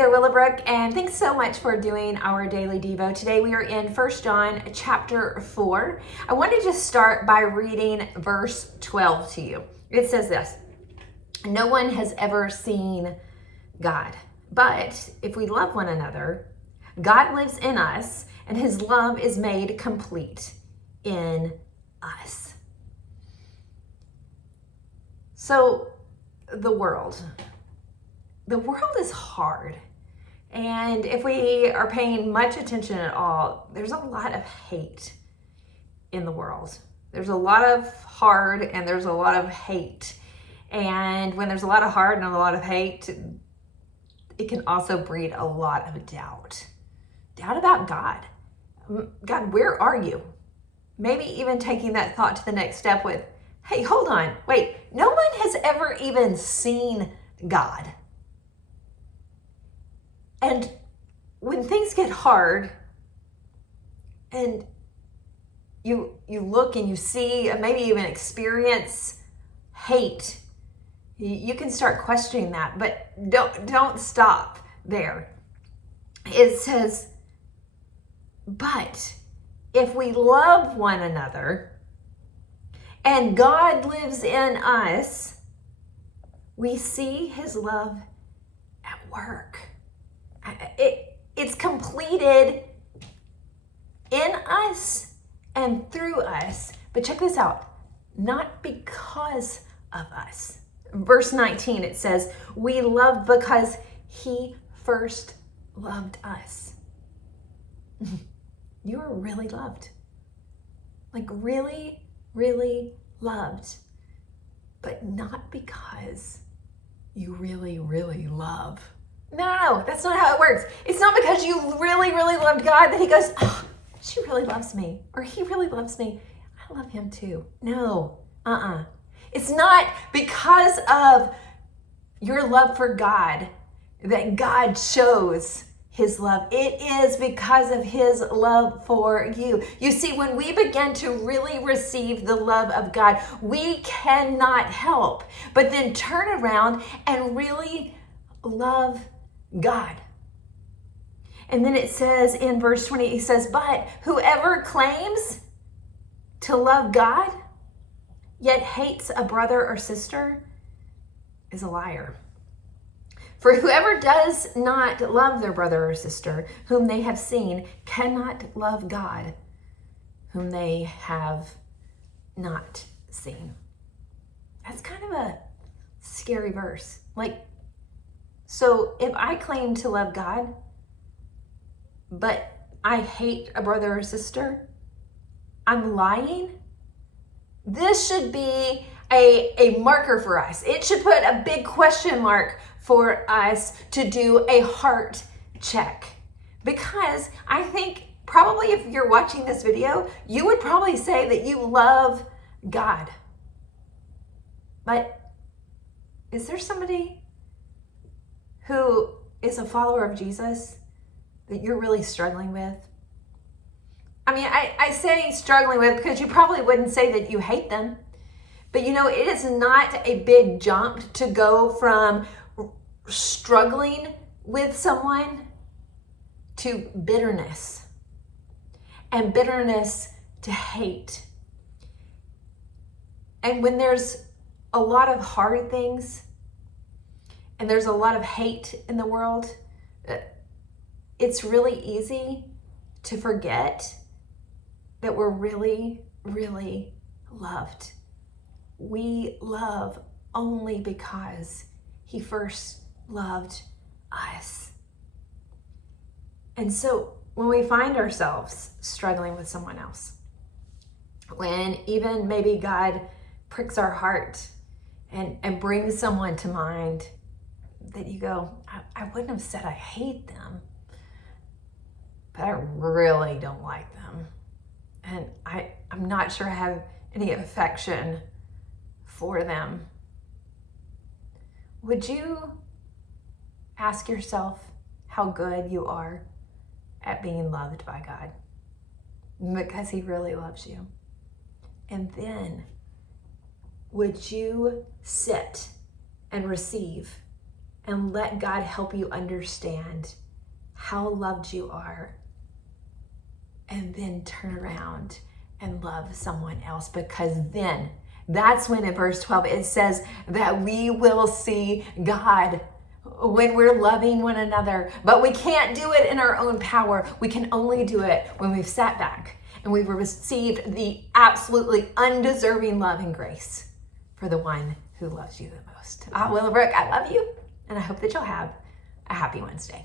there, Willowbrook, and thanks so much for doing our daily Devo. Today we are in 1 John chapter 4. I want to just start by reading verse 12 to you. It says this: "No one has ever seen God, but if we love one another, God lives in us, and his love is made complete in us." So the world is hard. And if we are paying much attention at all, there's a lot of hate in the world. There's a lot of hard and there's a lot of hate. And when there's a lot of hard and a lot of hate, it can also breed a lot of doubt. Doubt about God. God, where are you? Maybe even taking that thought to the next step with, hey, hold on, wait, no one has ever even seen God. And when things get hard and you look and you see and maybe even experience hate, you can start questioning that, but don't stop there. It says, but if we love one another and God lives in us, we see his love at work. It's completed in us and through us. But check this out, not because of us. Verse 19, it says, we love because he first loved us. You are really loved. Like really, really loved. But not because you really, really love. No, that's not how it works. It's not because you really, really loved God that he goes, oh, she really loves me, or he really loves me. I love him too. No, It's not because of your love for God that God shows his love. It is because of his love for you. You see, when we begin to really receive the love of God, we cannot help but then turn around and really love God. And then it says in verse 20, it says, but whoever claims to love God yet hates a brother or sister is a liar. For whoever does not love their brother or sister whom they have seen cannot love God whom they have not seen. That's kind of a scary verse. So if I claim to love God, but I hate a brother or sister, I'm lying. This should be a marker for us. It should put a big question mark for us to do a heart check. Because I think probably if you're watching this video, you would probably say that you love God. But is there somebody who is a follower of Jesus that you're really struggling with? I mean, I say struggling with because you probably wouldn't say that you hate them. But you know, it is not a big jump to go from struggling with someone to bitterness, and bitterness to hate. And when there's a lot of hard things and there's a lot of hate in the world, it's really easy to forget that we're really, really loved. We love only because he first loved us. And so when we find ourselves struggling with someone else, when even maybe God pricks our heart and brings someone to mind that you go, I wouldn't have said I hate them, but I really don't like them. And I'm not sure I have any affection for them. Would you ask yourself how good you are at being loved by God? Because he really loves you. And then would you sit and receive and let God help you understand how loved you are. And then turn around and love someone else, because then that's when in verse 12 it says that we will see God when we're loving one another. But we can't do it in our own power. We can only do it when we've sat back and we've received the absolutely undeserving love and grace for the one who loves you the most. Willowbrook, I love you, and I hope that you'll have a happy Wednesday.